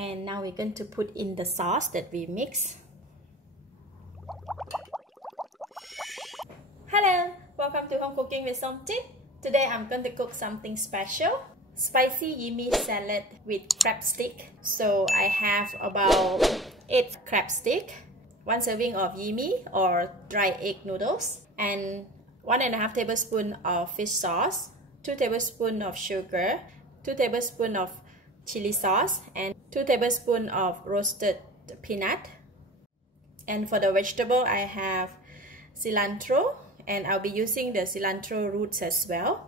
And now we're going to put in the sauce that we mix. Hello, welcome to Home Cooking with Something. Today I'm going to cook something special. Spicy Yee Mee Salad with crab stick. So I have about 8 crab stick, 1 serving of yee mee or dry egg noodles, and 1.5 tablespoons of fish sauce, 2 tablespoons of sugar, 2 tablespoons of chili sauce, and 2 tablespoons of roasted peanut. And for the vegetable, I have cilantro, and I'll be using the cilantro roots as well,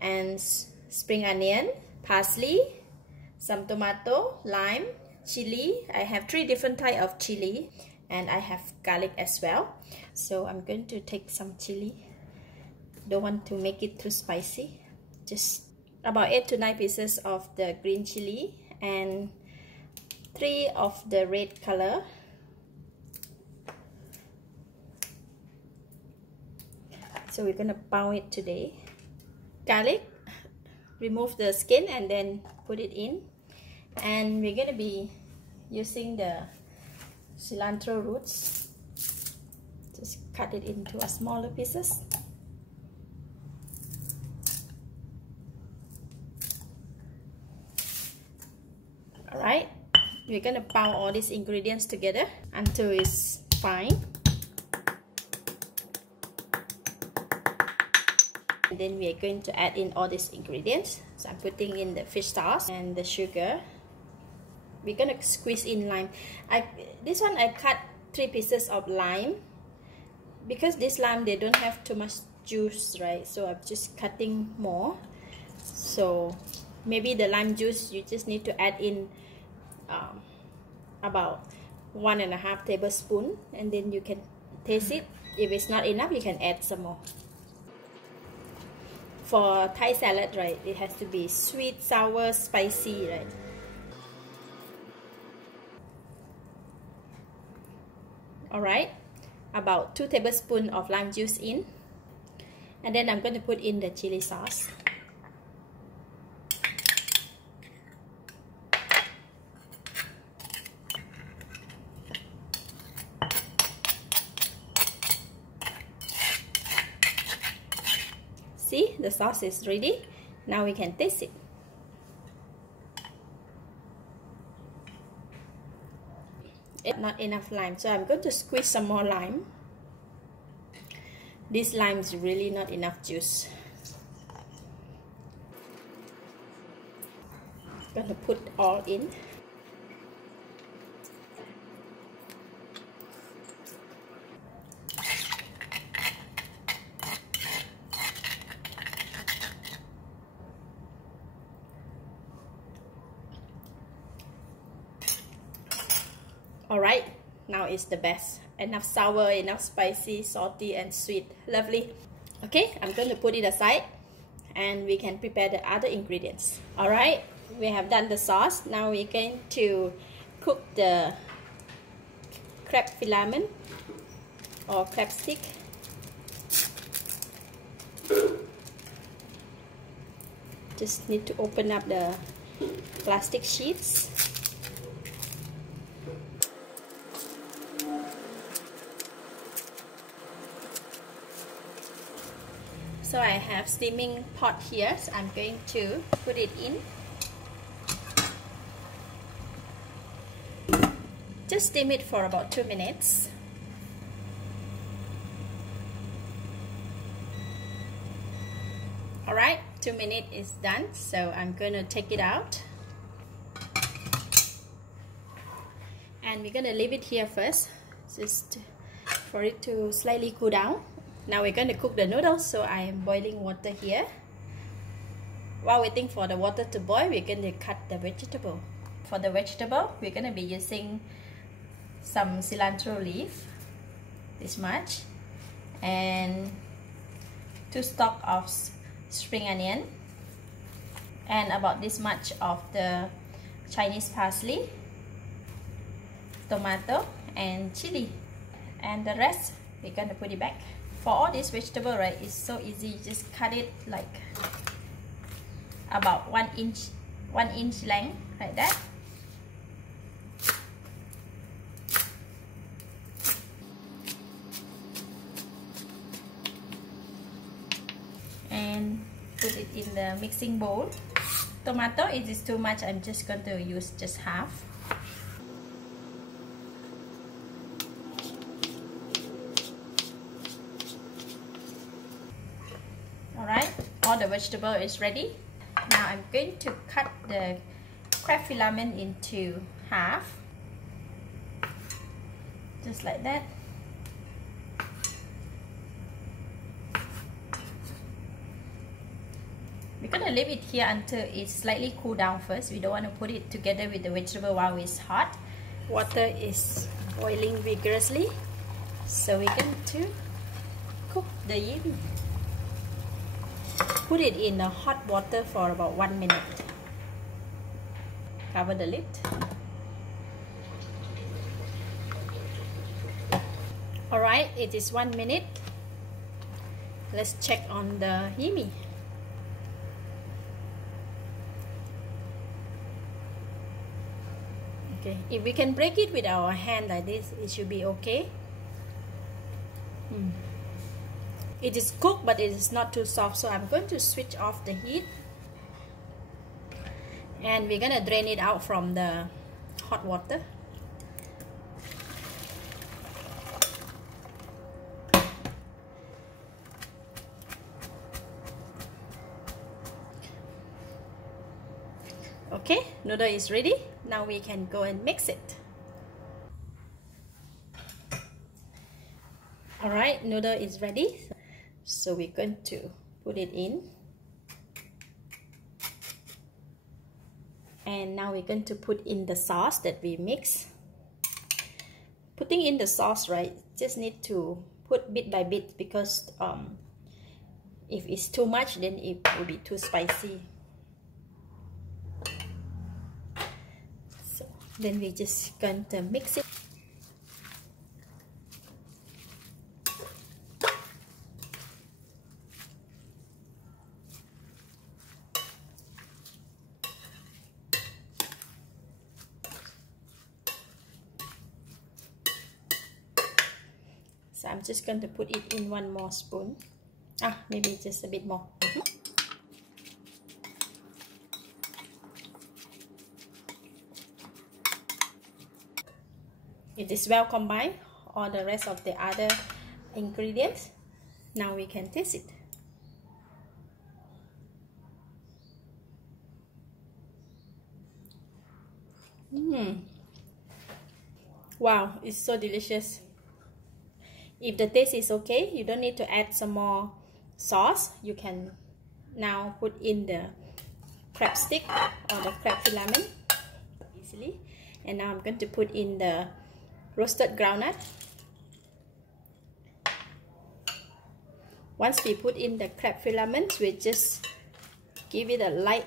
and spring onion, parsley, some tomato, lime, chili. I have 3 different types of chili, and I have garlic as well. So I'm going to take some chili. Don't want to make it too spicy. Just about 8 to 9 pieces of the green chili and 3 of the red color. So we're gonna pound it today. Garlic, remove the skin and then put it in. And we're gonna be using the cilantro roots. Just cut it into a smaller pieces. Alright, we're gonna pound all these ingredients together until it's fine. And then we are going to add in all these ingredients. So I'm putting in the fish sauce and the sugar. We're gonna squeeze in lime. This one I cut 3 pieces of lime because this lime they don't have too much juice, right? So I'm just cutting more. So maybe the lime juice you just need to add in about 1.5 tablespoons, and then you can taste it. If it's not enough, you can add some more. For Thai salad, right, it has to be sweet, sour, spicy, right? Alright, about 2 tablespoons of lime juice in, and then I'm going to put in the chili sauce. See, the sauce is ready. Now we can taste it. It's not enough lime, so I'm going to squeeze some more lime. This lime is really not enough juice. I'm going to put all in. Alright, now it's the best. Enough sour, enough spicy, salty and sweet. Lovely. Okay, I'm going to put it aside and we can prepare the other ingredients. Alright, we have done the sauce. Now we're going to cook the crab filament or crab stick. Just need to open up the plastic sheets. So I have steaming pot here, so I'm going to put it in. Just steam it for about 2 minutes. Alright, 2 minutes is done, so I'm going to take it out. And we're going to leave it here first, just for it to slightly cool down. Now we're going to cook the noodles, so I am boiling water here. While waiting for the water to boil, we're going to cut the vegetable. For the vegetable, we're going to be using some cilantro leaf, this much, and 2 stalks of spring onion, and about this much of the Chinese parsley, tomato, and chili, and the rest we're going to put it back. For all this vegetable, right, it's so easy. You just cut it like about 1 inch length, like that. put it in the mixing bowl. Tomato, it is too much. I'm just going to use just half. Alright, all the vegetable is ready. Now I'm going to cut the crab filament into half. Just like that. We're gonna leave it here until it's slightly cool down first. We don't want to put it together with the vegetable while it's hot. Water is boiling vigorously, so we're going to cook the yee mee. Put it in the hot water for about 1 minute. Cover the lid. Alright, it is 1 minute. Let's check on the yee mee. Okay, if we can break it with our hand like this, it should be okay. It is cooked, but it is not too soft, so I'm going to switch off the heat. And we're gonna drain it out from the hot water. Okay, noodle is ready. Now we can go and mix it. Alright, noodle is ready. So we're going to put it in. And now we're going to put in the sauce that we mix. Putting in the sauce, right, just need to put bit by bit, because if it's too much, then it will be too spicy. So then we're just going to mix it. So I'm just going to put it in 1 more spoon. Maybe just a bit more. It is well combined, all the rest of the other ingredients. Now we can taste it. Wow, it's so delicious. If the taste is okay, you don't need to add some more sauce. You can now put in the crab stick or the crab filament easily. And now I'm going to put in the roasted groundnut. Once we put in the crab filament, we just give it a light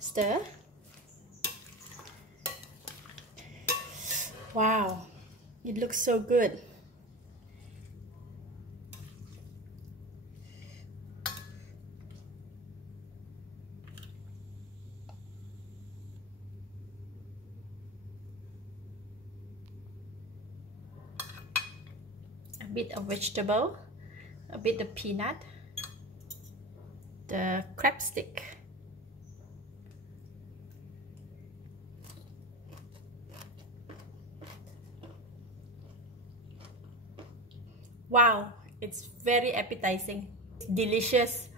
stir. Wow, it looks so good. A bit of vegetable, a bit of peanut, the crab stick, wow, it's very appetizing. It's delicious.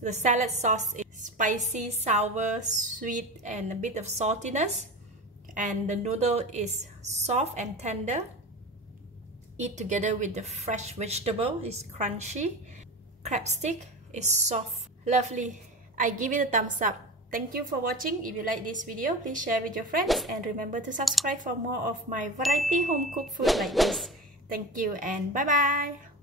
The salad sauce is spicy, sour, sweet, and a bit of saltiness, and the noodle is soft and tender. Eat together with the fresh vegetable, is crunchy. Crab stick is soft, lovely. I give it a thumbs up. Thank you for watching. If you like this video, please share with your friends, and remember to subscribe for more of my variety home cooked food like this. Thank you and bye bye.